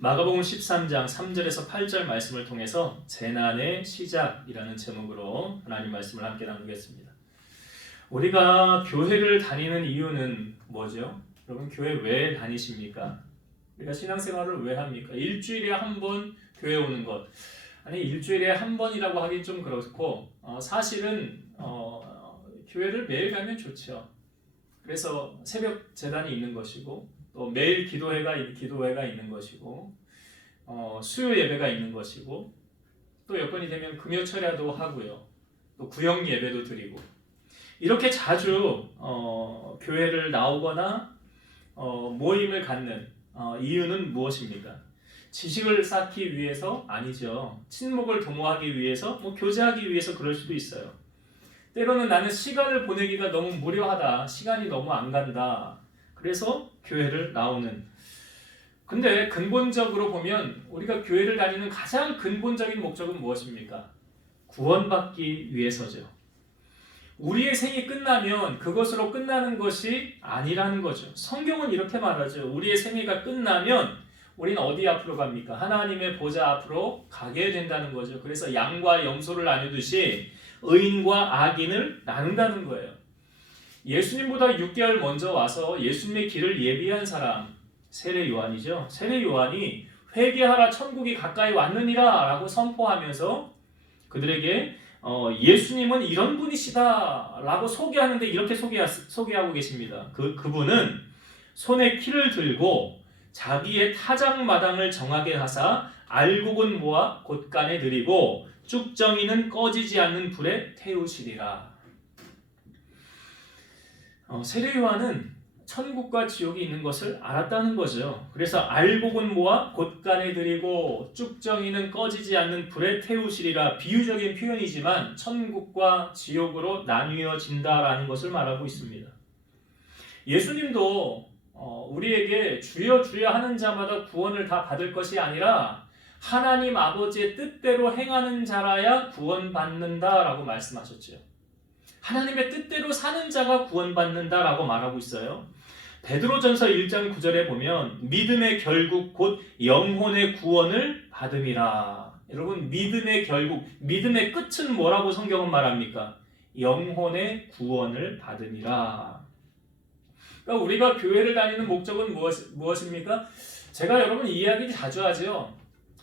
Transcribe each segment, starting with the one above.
마가복음 13장 3절에서 8절 말씀을 통해서 재난의 시작이라는 제목으로 하나님 말씀을 함께 나누겠습니다. 우리가 교회를 다니는 이유는 뭐죠? 여러분 교회 왜 다니십니까? 우리가 신앙생활을 왜 합니까? 일주일에 한 번 교회 오는 것. 아니 일주일에 한 번이라고 하긴 좀 그렇고 사실은 교회를 매일 가면 좋죠. 그래서 새벽 재단이 있는 것이고 또 매일 기도회가 있는 것이고 수요 예배가 있는 것이고 또 여건이 되면 금요 철야도 하고요. 또 구역 예배도 드리고 이렇게 자주 교회를 나오거나 모임을 갖는 이유는 무엇입니까? 지식을 쌓기 위해서? 아니죠. 친목을 도모하기 위해서, 교제하기 위해서 그럴 수도 있어요. 때로는 나는 시간을 보내기가 너무 무료하다. 시간이 너무 안 간다. 그래서 교회를 나오는. 근데 근본적으로 보면 우리가 교회를 다니는 가장 근본적인 목적은 무엇입니까? 구원받기 위해서죠. 우리의 생이 끝나면 그것으로 끝나는 것이 아니라는 거죠. 성경은 이렇게 말하죠. 우리의 생애가 끝나면 우리는 어디 앞으로 갑니까? 하나님의 보좌 앞으로 가게 된다는 거죠. 그래서 양과 염소를 나누듯이 의인과 악인을 나눈다는 거예요. 예수님보다 6개월 먼저 와서 예수님의 길을 예비한 사람, 세례 요한이죠. 세례 요한이 회개하라 천국이 가까이 왔느니라 라고 선포하면서 그들에게 예수님은 이런 분이시다 라고 소개하는데 이렇게 소개하고 계십니다. 그분은 손에 키를 들고 자기의 타작마당을 정하게 하사 알곡은 모아 곳간에 들이고 쭉정이는 꺼지지 않는 불에 태우시리라. 세례 요한은 천국과 지옥이 있는 것을 알았다는 거죠. 그래서 알곡은 모아 곳간에 들이고 쭉정이는 꺼지지 않는 불에 태우시리라. 비유적인 표현이지만 천국과 지옥으로 나뉘어진다라는 것을 말하고 있습니다. 예수님도 우리에게 주여 주여 하는 자마다 구원을 다 받을 것이 아니라 하나님 아버지의 뜻대로 행하는 자라야 구원받는다라고 말씀하셨죠. 하나님의 뜻대로 사는 자가 구원받는다라고 말하고 있어요. 베드로전서 1장 9절에 보면 믿음의 결국 곧 영혼의 구원을 받음이라. 여러분 믿음의 결국, 믿음의 끝은 뭐라고 성경은 말합니까? 영혼의 구원을 받음이라. 그러니까 우리가 교회를 다니는 목적은 무엇입니까? 제가 여러분 이 이야기 자주 하죠.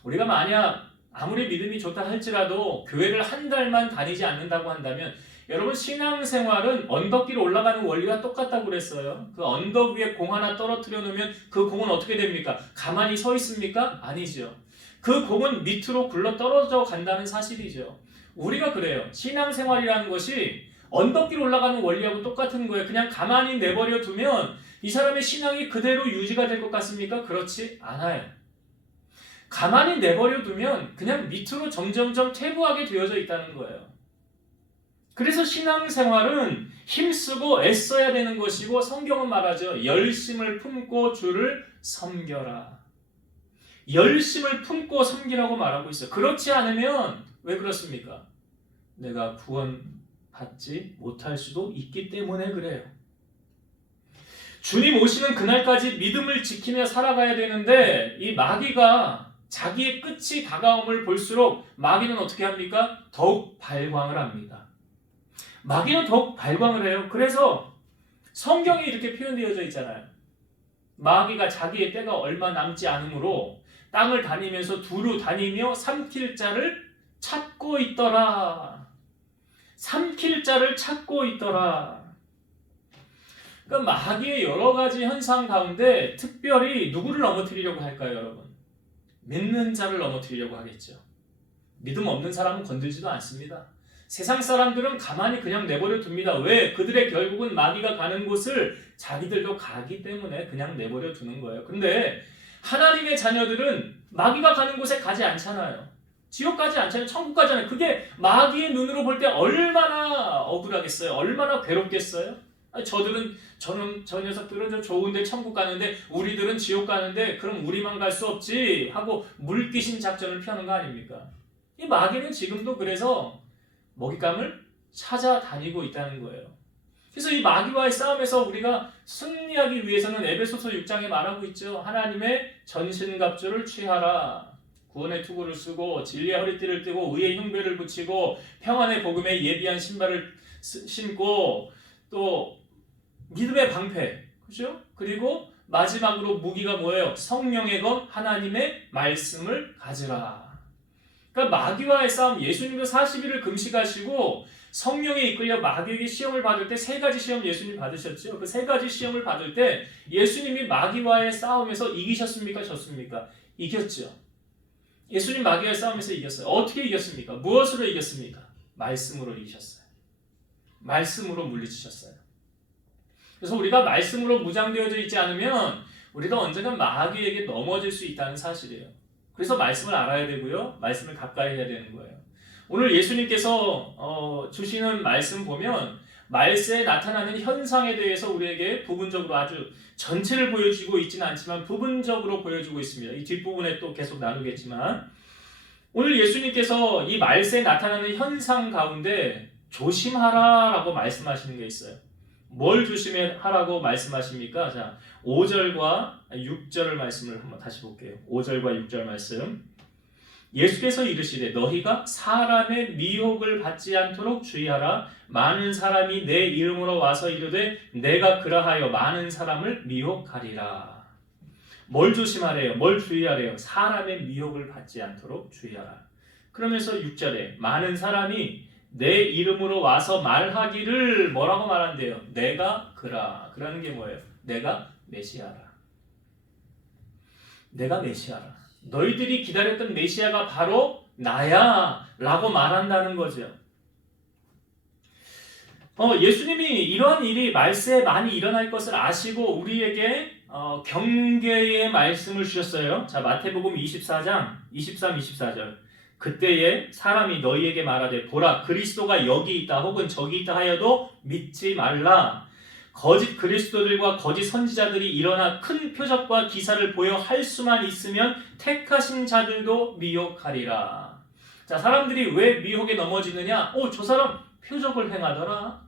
우리가 만약 아무리 믿음이 좋다 할지라도 교회를 한 달만 다니지 않는다고 한다면 여러분 신앙생활은 언덕 위로 올라가는 원리와 똑같다고 그랬어요. 그 언덕 위에 공 하나 떨어뜨려 놓으면 그 공은 어떻게 됩니까? 가만히 서 있습니까? 아니죠. 그 공은 밑으로 굴러 떨어져 간다는 사실이죠. 우리가 그래요. 신앙생활이라는 것이 언덕 위로 올라가는 원리하고 똑같은 거예요. 그냥 가만히 내버려 두면 이 사람의 신앙이 그대로 유지가 될 것 같습니까? 그렇지 않아요. 가만히 내버려 두면 그냥 밑으로 점점점 퇴보하게 되어져 있다는 거예요. 그래서 신앙생활은 힘쓰고 애써야 되는 것이고 성경은 말하죠. 열심을 품고 주를 섬겨라. 열심을 품고 섬기라고 말하고 있어요. 그렇지 않으면 왜 그렇습니까? 내가 구원받지 못할 수도 있기 때문에 그래요. 주님 오시는 그날까지 믿음을 지키며 살아가야 되는데 이 마귀가 자기의 끝이 다가옴을 볼수록 마귀는 어떻게 합니까? 더욱 발광을 합니다. 마귀는 더욱 발광을 해요. 그래서 성경에 이렇게 표현되어져 있잖아요. 마귀가 자기의 때가 얼마 남지 않으므로 땅을 다니면서 두루 다니며 삼킬 자를 찾고 있더라. 삼킬 자를 찾고 있더라. 그러니까 마귀의 여러 가지 현상 가운데 특별히 누구를 넘어뜨리려고 할까요, 여러분? 믿는 자를 넘어뜨리려고 하겠죠. 믿음 없는 사람은 건들지도 않습니다. 세상 사람들은 가만히 그냥 내버려 둡니다. 왜? 그들의 결국은 마귀가 가는 곳을 자기들도 가기 때문에 그냥 내버려 두는 거예요. 근데 하나님의 자녀들은 마귀가 가는 곳에 가지 않잖아요. 지옥 가지 않잖아요. 천국 가잖아요. 그게 마귀의 눈으로 볼 때 얼마나 억울하겠어요. 얼마나 괴롭겠어요. 저 녀석들은 저 좋은데 천국 가는데 우리들은 지옥 가는데 그럼 우리만 갈 수 없지 하고 물귀신 작전을 펴는 거 아닙니까? 이 마귀는 지금도 그래서 먹잇감을 찾아다니고 있다는 거예요. 그래서 이 마귀와의 싸움에서 우리가 승리하기 위해서는 에베소서 6장에 말하고 있죠. 하나님의 전신갑주를 취하라. 구원의 투구를 쓰고 진리의 허리띠를 띠고 의의 흉배를 붙이고 평안의 복음에 예비한 신발을 신고 또 믿음의 방패, 그죠? 그리고 마지막으로 무기가 뭐예요? 성령의 검 하나님의 말씀을 가지라. 그러니까 마귀와의 싸움, 예수님도 40일을 금식하시고 성령에 이끌려 마귀에게 시험을 받을 때 3가지 시험 예수님 받으셨죠. 그 3가지 시험을 받을 때 예수님이 마귀와의 싸움에서 이기셨습니까? 졌습니까? 이겼죠. 예수님 마귀와의 싸움에서 이겼어요. 어떻게 이겼습니까? 무엇으로 이겼습니까? 말씀으로 이기셨어요. 말씀으로 물리치셨어요. 그래서 우리가 말씀으로 무장되어져 있지 않으면 우리가 언젠간 마귀에게 넘어질 수 있다는 사실이에요. 그래서 말씀을 알아야 되고요. 말씀을 가까이 해야 되는 거예요. 오늘 예수님께서 주시는 말씀 보면 말세에 나타나는 현상에 대해서 우리에게 부분적으로 아주 전체를 보여주고 있지는 않지만 부분적으로 보여주고 있습니다. 이 뒷부분에 또 계속 나누겠지만 오늘 예수님께서 이 말세에 나타나는 현상 가운데 조심하라라고 말씀하시는 게 있어요. 뭘 조심하라고 말씀하십니까? 자, 5절과 6절을 말씀을 한번 다시 볼게요. 5절과 6절 말씀. 예수께서 이르시되 너희가 사람의 미혹을 받지 않도록 주의하라. 많은 사람이 내 이름으로 와서 이르되 내가 그라하여 많은 사람을 미혹하리라. 뭘 조심하래요? 뭘 주의하래요? 사람의 미혹을 받지 않도록 주의하라. 그러면서 6절에 많은 사람이 내 이름으로 와서 말하기를 뭐라고 말한대요? 내가 그라. 그라는 게 뭐예요? 내가 메시아라. 내가 메시아라. 너희들이 기다렸던 메시아가 바로 나야 라고 말한다는 거죠. 예수님이 이러한 일이 말세에 많이 일어날 것을 아시고 우리에게 경계의 말씀을 주셨어요. 자, 마태복음 24장 23, 24절. 그때에 사람이 너희에게 말하되 보라 그리스도가 여기 있다 혹은 저기 있다 하여도 믿지 말라. 거짓 그리스도들과 거짓 선지자들이 일어나 큰 표적과 기사를 보여 할 수만 있으면 택하신 자들도 미혹하리라. 자, 사람들이 왜 미혹에 넘어지느냐? 저 사람 표적을 행하더라.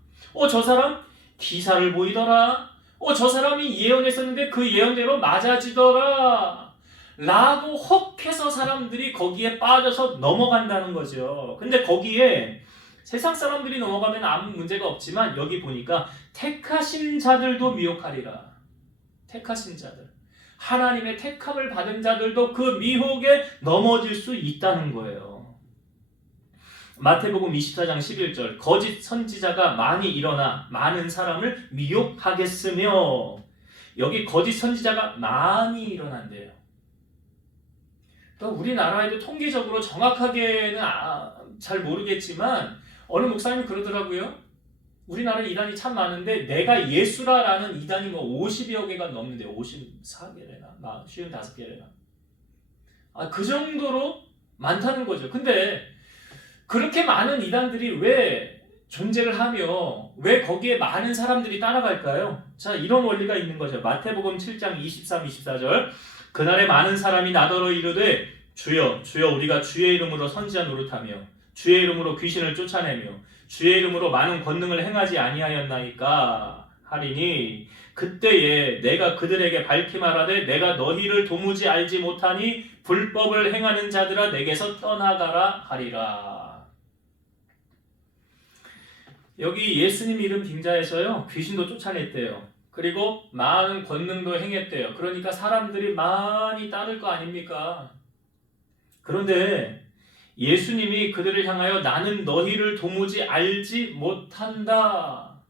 저 사람 기사를 보이더라. 저 사람이 예언했었는데 그 예언대로 맞아지더라. 라고 혹해서 사람들이 거기에 빠져서 넘어간다는 거죠. 근데 거기에 세상 사람들이 넘어가면 아무 문제가 없지만 여기 보니까 택하신 자들도 미혹하리라. 택하신 자들. 하나님의 택함을 받은 자들도 그 미혹에 넘어질 수 있다는 거예요. 마태복음 24장 11절. 거짓 선지자가 많이 일어나 많은 사람을 미혹하겠으며 여기 거짓 선지자가 많이 일어난대요. 또 우리나라에도 통계적으로 정확하게는 잘 모르겠지만 어느 목사님이 그러더라고요. 우리나라 이단이 참 많은데 내가 예수라라는 이단이 50여 개가 넘는데 54개래나 55개래나 그 정도로 많다는 거죠. 근데 그렇게 많은 이단들이 왜 존재를 하며 왜 거기에 많은 사람들이 따라갈까요? 자, 이런 원리가 있는 거죠. 마태복음 7장 23, 24절. 그날에 많은 사람이 나더러 이르되 주여 주여 우리가 주의 이름으로 선지자 노릇하며 주의 이름으로 귀신을 쫓아내며 주의 이름으로 많은 권능을 행하지 아니하였나이까 하리니 그때에 내가 그들에게 밝히 말하되 내가 너희를 도무지 알지 못하니 불법을 행하는 자들아 내게서 떠나가라 하리라. 여기 예수님 이름 빙자에서요 귀신도 쫓아냈대요. 그리고 많은 권능도 행했대요. 그러니까 사람들이 많이 따를 거 아닙니까? 그런데 예수님이 그들을 향하여 나는 너희를 도무지 알지 못한다.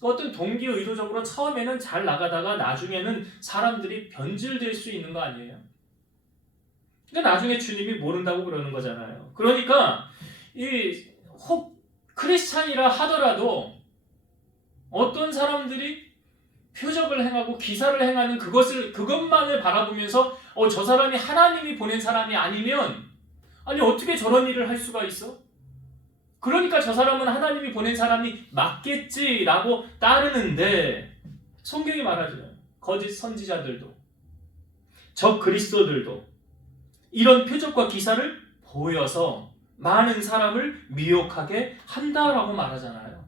어떤 동기 의도적으로 처음에는 잘 나가다가 나중에는 사람들이 변질될 수 있는 거 아니에요? 그러니까 나중에 주님이 모른다고 그러는 거잖아요. 그러니까 혹 크리스찬이라 하더라도 어떤 사람들이 표적을 행하고 기사를 행하는 그것만을 바라보면서 저 사람이 하나님이 보낸 사람이 아니면 아니 어떻게 저런 일을 할 수가 있어? 그러니까 저 사람은 하나님이 보낸 사람이 맞겠지라고 따르는데 성경이 말하죠. 거짓 선지자들도 적 그리스도들도 이런 표적과 기사를 보여서 많은 사람을 미혹하게 한다라고 말하잖아요.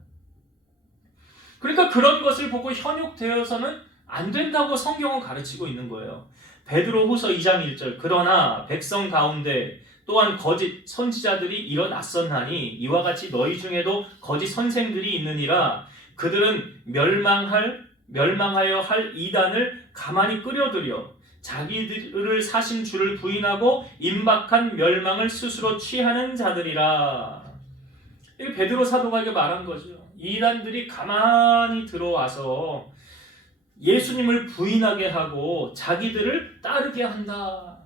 그러니까 그런 것을 보고 현혹되어서는 안 된다고 성경은 가르치고 있는 거예요. 베드로후서 2장 1절 그러나 백성 가운데 또한 거짓 선지자들이 일어났었나니 이와 같이 너희 중에도 거짓 선생들이 있느니라. 그들은 멸망하여 할 이단을 가만히 끌어들여 자기들을 사신 주를 부인하고 임박한 멸망을 스스로 취하는 자들이라. 이게 베드로 사도가 이게 말한 거죠. 이단들이 가만히 들어와서 예수님을 부인하게 하고 자기들을 따르게 한다.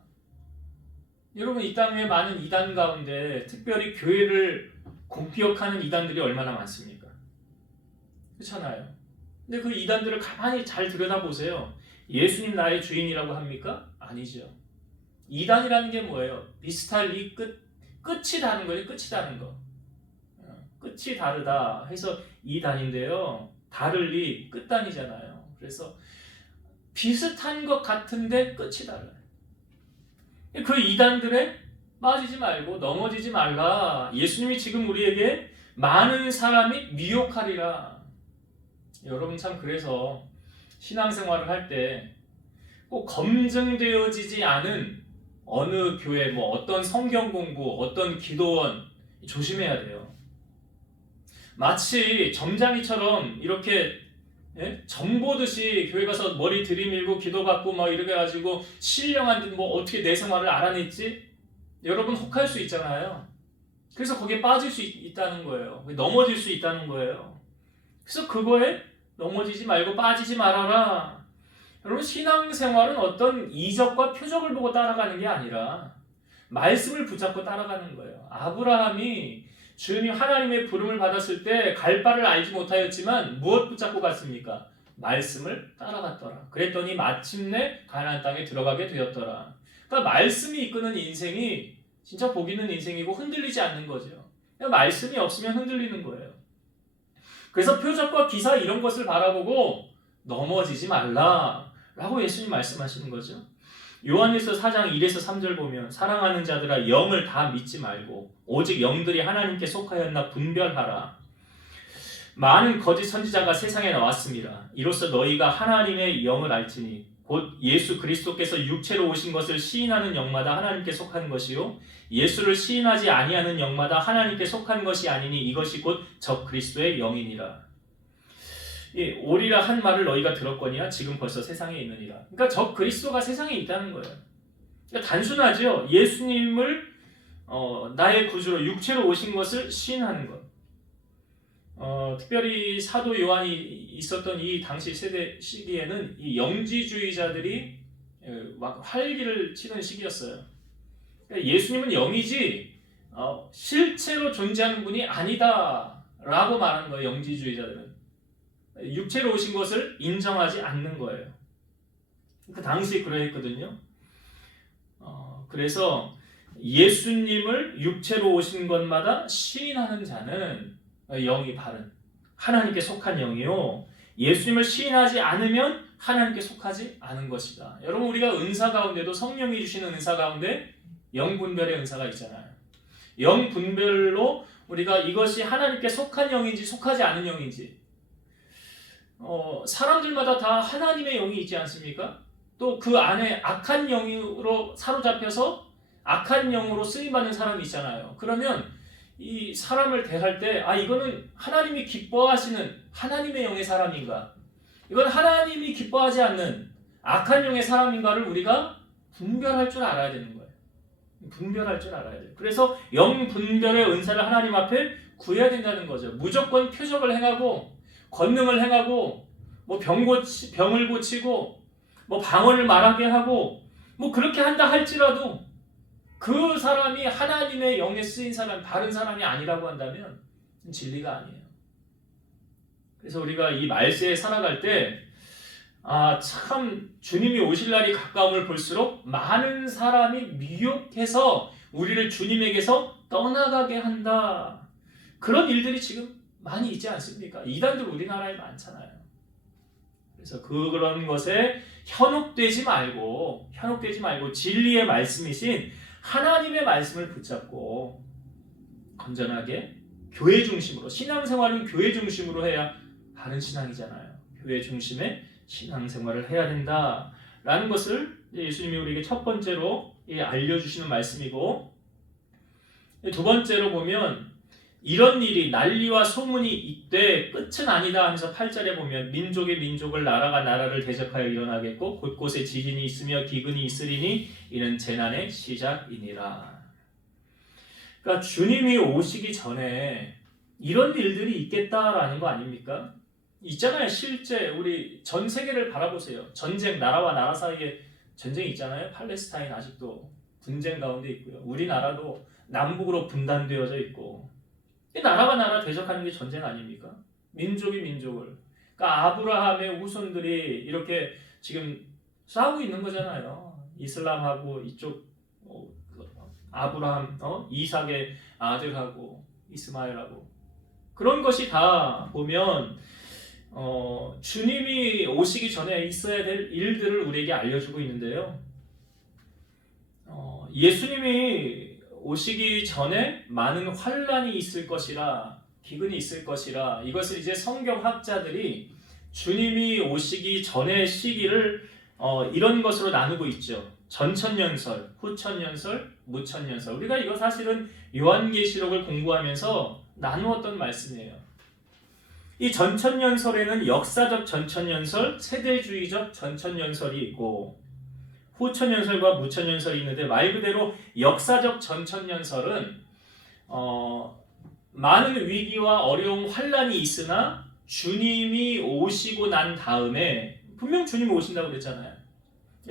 여러분, 이 땅에 많은 이단 가운데 특별히 교회를 공격하는 이단들이 얼마나 많습니까? 그렇잖아요. 근데 그 이단들을 가만히 잘 들여다보세요. 예수님 나의 주인이라고 합니까? 아니죠. 이단이라는 게 뭐예요? 비슷할 이 끝이 다른 거예요. 끝이 다른 거. 끝이 다르다 해서 이단인데요. 다를 리 끝단이잖아요. 그래서 비슷한 것 같은데 끝이 달라요. 그 이단들에 빠지지 말고 넘어지지 말라. 예수님이 지금 우리에게 많은 사람이 미혹하리라. 여러분 참 그래서 신앙생활을 할 때 꼭 검증되어지지 않은 어느 교회, 어떤 성경 공부, 어떤 기도원 조심해야 돼요. 마치 점장이처럼 이렇게 점 보듯이 교회 가서 머리 들이밀고 기도받고 이렇게 해가지고 신령한 듯 어떻게 내 생활을 알아냈지? 여러분 혹할 수 있잖아요. 그래서 거기에 빠질 수 있다는 거예요. 넘어질 수 있다는 거예요. 그래서 그거에 넘어지지 말고 빠지지 말아라. 여러분 신앙생활은 어떤 이적과 표적을 보고 따라가는 게 아니라 말씀을 붙잡고 따라가는 거예요. 아브라함이 주님 하나님의 부름을 받았을 때 갈 바를 알지 못하였지만 무엇 붙잡고 갔습니까? 말씀을 따라갔더라. 그랬더니 마침내 가나안 땅에 들어가게 되었더라. 그러니까 말씀이 이끄는 인생이 진짜 복 있는 인생이고 흔들리지 않는 거죠. 말씀이 없으면 흔들리는 거예요. 그래서 표적과 기사 이런 것을 바라보고 넘어지지 말라라고 예수님 말씀하시는 거죠. 요한일서 4장 1에서 3절 보면 사랑하는 자들아 영을 다 믿지 말고 오직 영들이 하나님께 속하였나 분별하라. 많은 거짓 선지자가 세상에 나왔습니다. 이로써 너희가 하나님의 영을 알지니 곧 예수 그리스도께서 육체로 오신 것을 시인하는 영마다 하나님께 속한 것이요 예수를 시인하지 아니하는 영마다 하나님께 속한 것이 아니니 이것이 곧 적 그리스도의 영이니라. 오리라 한 말을 너희가 들었거니와 지금 벌써 세상에 있느니라. 그러니까 적 그리스도가 세상에 있다는 거예요. 그러니까 단순하죠. 예수님을 나의 구주로 육체로 오신 것을 시인하는 것. 특별히 사도 요한이 있었던 이 당시 시기에는 이 영지주의자들이 막 활기를 치는 시기였어요. 그러니까 예수님은 영이지 실체로 존재하는 분이 아니다라고 말하는 거예요. 영지주의자들은. 육체로 오신 것을 인정하지 않는 거예요. 그 당시 그랬거든요. 그래서 예수님을 육체로 오신 것마다 시인하는 자는 영이 바른 하나님께 속한 영이요 예수님을 시인하지 않으면 하나님께 속하지 않은 것이다. 여러분 우리가 은사 가운데도 성령이 주시는 은사 가운데 영분별의 은사가 있잖아요. 영분별로 우리가 이것이 하나님께 속한 영인지 속하지 않은 영인지 사람들마다 다 하나님의 영이 있지 않습니까? 또 그 안에 악한 영으로 사로잡혀서 악한 영으로 쓰임받는 사람이 있잖아요. 그러면 이 사람을 대할 때 이거는 하나님이 기뻐하시는 하나님의 영의 사람인가? 이건 하나님이 기뻐하지 않는 악한 영의 사람인가를 우리가 분별할 줄 알아야 되는 거예요. 분별할 줄 알아야 돼요. 그래서 영 분별의 은사를 하나님 앞에 구해야 된다는 거죠. 무조건 표적을 행하고 권능을 행하고 병을 고치고 방언을 말하게 하고 그렇게 한다 할지라도 그 사람이 하나님의 영에 쓰인 사람, 다른 사람이 아니라고 한다면 진리가 아니에요. 그래서 우리가 이 말세에 살아갈 때 참 주님이 오실 날이 가까움을 볼수록 많은 사람이 미혹해서 우리를 주님에게서 떠나가게 한다. 그런 일들이 지금 많이 있지 않습니까? 이단들 우리나라에 많잖아요. 그래서 그런 것에 현혹되지 말고 진리의 말씀이신 하나님의 말씀을 붙잡고 건전하게 교회 중심으로 신앙생활은 교회 중심으로 해야 바른 신앙이잖아요. 교회 중심의 신앙생활을 해야 된다라는 것을 예수님이 우리에게 첫 번째로 알려주시는 말씀이고, 두 번째로 보면 이런 일이 난리와 소문이 있되 끝은 아니다 하면서 8절에 보면 민족이 민족을 나라가 나라를 대적하여 일어나겠고 곳곳에 지진이 있으며 기근이 있으리니 이는 재난의 시작이니라. 그러니까 주님이 오시기 전에 이런 일들이 있겠다라는 거 아닙니까? 있잖아요. 실제 우리 전 세계를 바라보세요. 전쟁, 나라와 나라 사이에 전쟁이 있잖아요. 팔레스타인 아직도 분쟁 가운데 있고요. 우리나라도 남북으로 분단되어져 있고, 나라가 나라 대적하는 게 전쟁 아닙니까? 민족이 민족을. 그러니까 아브라함의 후손들이 이렇게 지금 싸우고 있는 거잖아요. 이슬람하고 이쪽 아브라함, 이삭의 아들하고 이스마엘하고. 그런 것이 다 보면 주님이 오시기 전에 있어야 될 일들을 우리에게 알려주고 있는데요. 예수님이 오시기 전에 많은 환란이 있을 것이라, 기근이 있을 것이라, 이것을 이제 성경학자들이 주님이 오시기 전의 시기를 이런 것으로 나누고 있죠. 전천년설, 후천년설, 무천년설. 우리가 이거 사실은 요한계시록을 공부하면서 나누었던 말씀이에요. 이 전천년설에는 역사적 전천년설, 세대주의적 전천년설이 있고, 후천년설과 무천년설이 있는데, 말 그대로 역사적 전천년설은 많은 위기와 어려움, 환란이 있으나 주님이 오시고 난 다음에, 분명 주님이 오신다고 그랬잖아요.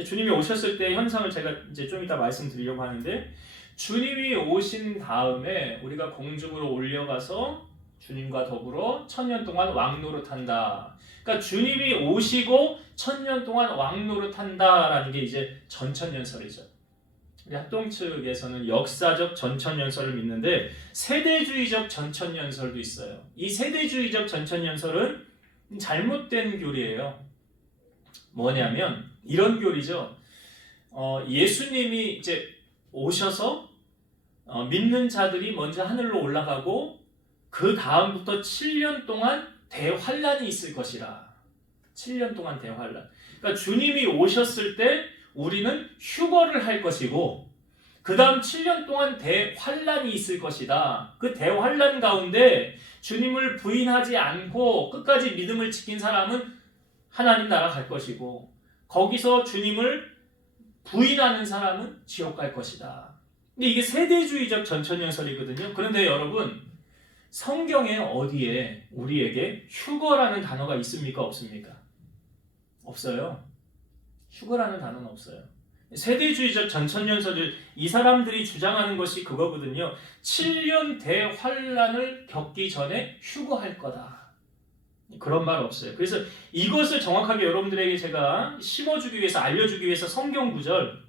주님이 오셨을 때 현상을 제가 이제 좀 이따 말씀드리려고 하는데, 주님이 오신 다음에 우리가 공중으로 올려가서 주님과 더불어 1000년 동안 왕노릇한다. 그러니까 주님이 오시고 1000년 동안 왕노릇한다라는 게 이제 전천년설이죠. 우리 합동 측에서는 역사적 전천년설을 믿는데 세대주의적 전천년설도 있어요. 이 세대주의적 전천년설은 잘못된 교리예요. 뭐냐면 이런 교리죠. 예수님이 이제 오셔서 믿는 자들이 먼저 하늘로 올라가고 그 다음부터 7년 동안 대환란이 있을 것이라. 7년 동안 대환란. 그러니까 주님이 오셨을 때 우리는 휴거를 할 것이고 그 다음 7년 동안 대환란이 있을 것이다. 그 대환란 가운데 주님을 부인하지 않고 끝까지 믿음을 지킨 사람은 하나님 나라 갈 것이고 거기서 주님을 부인하는 사람은 지옥 갈 것이다. 근데 이게 세대주의적 전천년설이거든요. 그런데 여러분, 성경에 어디에 우리에게 휴거라는 단어가 있습니까? 없습니까? 없어요. 휴거라는 단어는 없어요. 세대주의적 전천년설을 이 사람들이 주장하는 것이 그거거든요. 7년 대환란을 겪기 전에 휴거할 거다. 그런 말 없어요. 그래서 이것을 정확하게 여러분들에게 제가 심어주기 위해서, 알려주기 위해서 성경 구절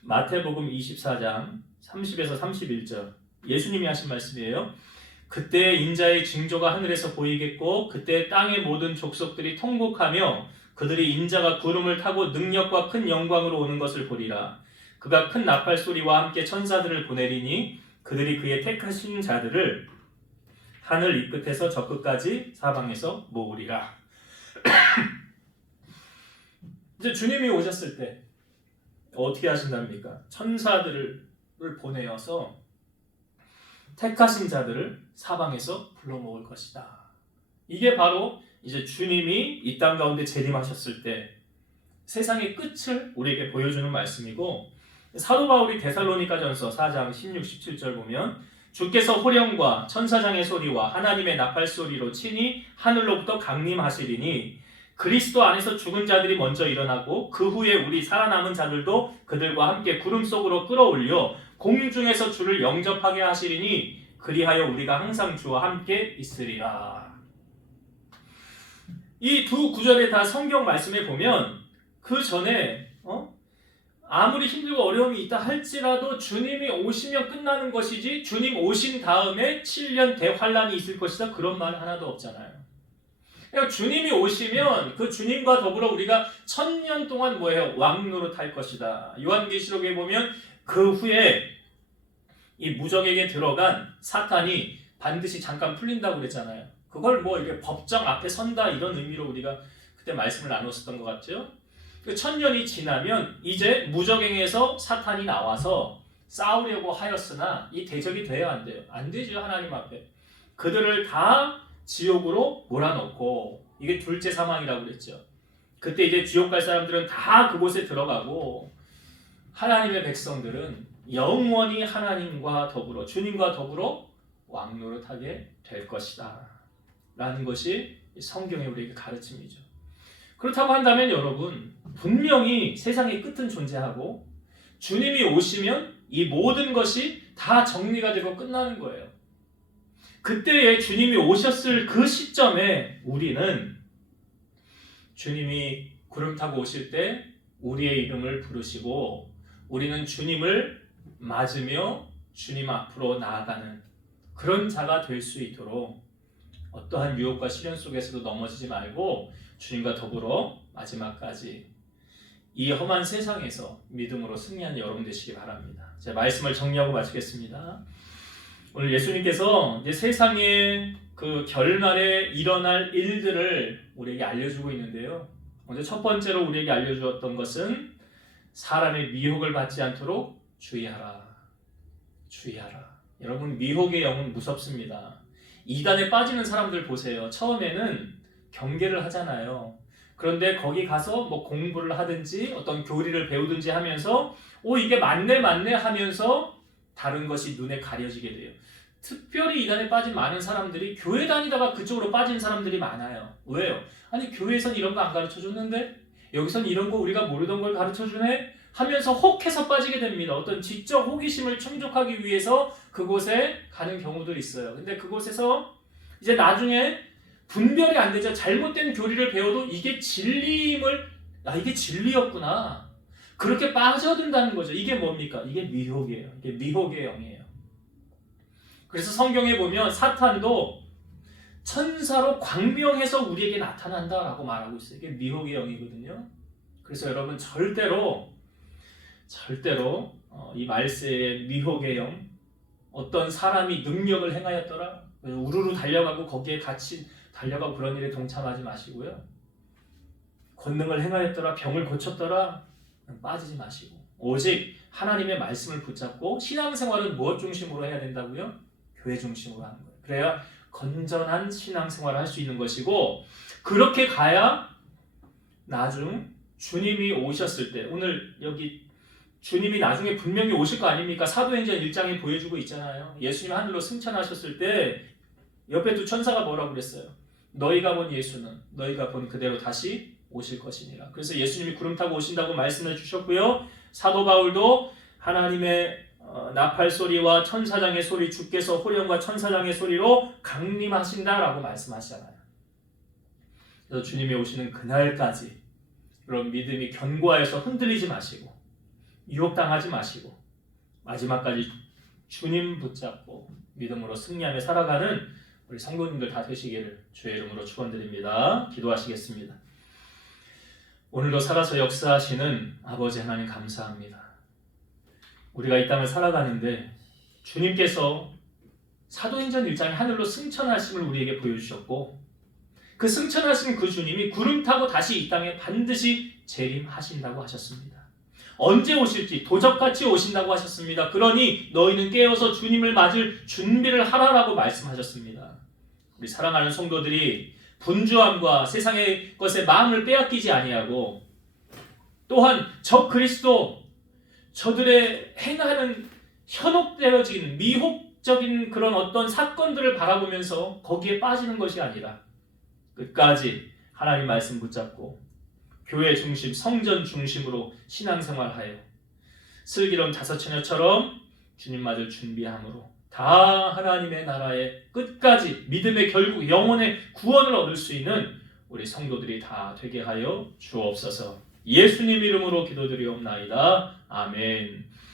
마태복음 24장 30에서 31절 예수님이 하신 말씀이에요. 그때 인자의 징조가 하늘에서 보이겠고 그때 땅의 모든 족속들이 통곡하며 그들이 인자가 구름을 타고 능력과 큰 영광으로 오는 것을 보리라. 그가 큰 나팔 소리와 함께 천사들을 보내리니 그들이 그의 택하신 자들을 하늘 이 끝에서 저 끝까지 사방에서 모으리라. 이제 주님이 오셨을 때 어떻게 하신답니까? 천사들을 보내어서 택하신 자들을 사방에서 불러 모을 것이다. 이게 바로 이제 주님이 이 땅 가운데 재림하셨을 때 세상의 끝을 우리에게 보여주는 말씀이고, 사도 바울이 데살로니가전서 4장 16, 17절 보면 주께서 호령과 천사장의 소리와 하나님의 나팔 소리로 친히 하늘로부터 강림하시리니 그리스도 안에서 죽은 자들이 먼저 일어나고 그 후에 우리 살아남은 자들도 그들과 함께 구름 속으로 끌어올려 공중에서 주를 영접하게 하시리니 그리하여 우리가 항상 주와 함께 있으리라. 이 두 구절에 다 성경 말씀에 보면 그 전에 아무리 힘들고 어려움이 있다 할지라도 주님이 오시면 끝나는 것이지 주님 오신 다음에 7년 대환란이 있을 것이다 그런 말 하나도 없잖아요. 그러니까 주님이 오시면 그 주님과 더불어 우리가 1000년 동안 뭐예요? 왕노릇할 것이다. 요한계시록에 보면 그 후에 이 무적에게 들어간 사탄이 반드시 잠깐 풀린다고 그랬잖아요. 그걸 뭐 이렇게 법정 앞에 선다 이런 의미로 우리가 그때 말씀을 나눴었던 것 같죠. 그 1000년이 지나면 이제 무적행에서 사탄이 나와서 싸우려고 하였으나 이 대적이 돼야 안 돼요. 안 되죠. 하나님 앞에. 그들을 다 지옥으로 몰아넣고, 이게 둘째 사망이라고 그랬죠. 그때 이제 지옥 갈 사람들은 다 그곳에 들어가고, 하나님의 백성들은 영원히 하나님과 더불어, 주님과 더불어 왕노릇하게 될 것이다 라는 것이 성경의 우리에게 가르침이죠. 그렇다고 한다면 여러분, 분명히 세상의 끝은 존재하고 주님이 오시면 이 모든 것이 다 정리가 되고 끝나는 거예요. 그때에 주님이 오셨을 그 시점에 우리는 주님이 구름 타고 오실 때 우리의 이름을 부르시고 우리는 주님을 맞으며 주님 앞으로 나아가는 그런 자가 될 수 있도록 어떠한 유혹과 시련 속에서도 넘어지지 말고 주님과 더불어 마지막까지 이 험한 세상에서 믿음으로 승리하는 여러분 되시기 바랍니다. 제 말씀을 정리하고 마치겠습니다. 오늘 예수님께서 이제 세상의 그 결말에 일어날 일들을 우리에게 알려주고 있는데요. 먼저 첫 번째로 우리에게 알려주었던 것은 사람의 미혹을 받지 않도록 주의하라. 주의하라. 여러분, 미혹의 영은 무섭습니다. 이단에 빠지는 사람들 보세요. 처음에는 경계를 하잖아요. 그런데 거기 가서 뭐 공부를 하든지 어떤 교리를 배우든지 하면서 이게 맞네 하면서 다른 것이 눈에 가려지게 돼요. 특별히 이단에 빠진 많은 사람들이 교회 다니다가 그쪽으로 빠진 사람들이 많아요. 왜요? 아니, 교회에선 이런 거 안 가르쳐줬는데 여기선 이런 거 우리가 모르던 걸 가르쳐주네 하면서 혹해서 빠지게 됩니다. 어떤 지적 호기심을 충족하기 위해서 그곳에 가는 경우들이 있어요. 근데 그곳에서 이제 나중에 분별이 안 되죠. 잘못된 교리를 배워도 이게 진리임을, 이게 진리였구나. 그렇게 빠져든다는 거죠. 이게 뭡니까? 이게 미혹이에요. 이게 미혹의 영이에요. 그래서 성경에 보면 사탄도 천사로 광명해서 우리에게 나타난다라고 말하고 있어요. 이게 미혹의 영이거든요. 그래서 여러분 절대로 이 말세의 미혹의 영, 어떤 사람이 능력을 행하였더라 우르르 달려가고 거기에 같이 달려가고 그런 일에 동참하지 마시고요. 권능을 행하였더라, 병을 고쳤더라 빠지지 마시고 오직 하나님의 말씀을 붙잡고 신앙생활은 무엇 중심으로 해야 된다고요? 교회 중심으로 하는 거예요. 그래야 건전한 신앙생활을 할 수 있는 것이고, 그렇게 가야 나중 주님이 오셨을 때, 오늘 여기 주님이 나중에 분명히 오실 거 아닙니까? 사도행전 1장에 보여주고 있잖아요. 예수님 하늘로 승천하셨을 때 옆에 두 천사가 뭐라고 그랬어요? 너희가 본 예수는 너희가 본 그대로 다시 오실 것이니라. 그래서 예수님이 구름 타고 오신다고 말씀해 주셨고요. 사도 바울도 하나님의 나팔 소리와 천사장의 소리, 주께서 호령과 천사장의 소리로 강림하신다라고 말씀하시잖아요. 그래서 주님이 오시는 그날까지 그런 믿음이 견고하여서 흔들리지 마시고 유혹당하지 마시고 마지막까지 주님 붙잡고 믿음으로 승리하며 살아가는 우리 성도님들 다 되시기를 주의 이름으로 축원드립니다. 기도하시겠습니다. 오늘도 살아서 역사하시는 아버지 하나님 감사합니다. 우리가 이 땅을 살아가는데 주님께서 사도행전 1장에 하늘로 승천하심을 우리에게 보여주셨고, 그 승천하신 그 주님이 구름 타고 다시 이 땅에 반드시 재림하신다고 하셨습니다. 언제 오실지 도적같이 오신다고 하셨습니다. 그러니 너희는 깨어서 주님을 맞을 준비를 하라라고 말씀하셨습니다. 우리 사랑하는 성도들이 분주함과 세상의 것에 마음을 빼앗기지 아니하고, 또한 저 그리스도 저들의 행하는 현혹되어진 미혹적인 그런 어떤 사건들을 바라보면서 거기에 빠지는 것이 아니라 끝까지 하나님 말씀 붙잡고 교회 중심, 성전 중심으로 신앙생활하여 슬기로운 다섯 처녀처럼 주님 맞을 준비함으로 다 하나님의 나라의 끝까지 믿음의 결국 영혼의 구원을 얻을 수 있는 우리 성도들이 다 되게 하여 주옵소서. 예수님 이름으로 기도드리옵나이다. 아멘.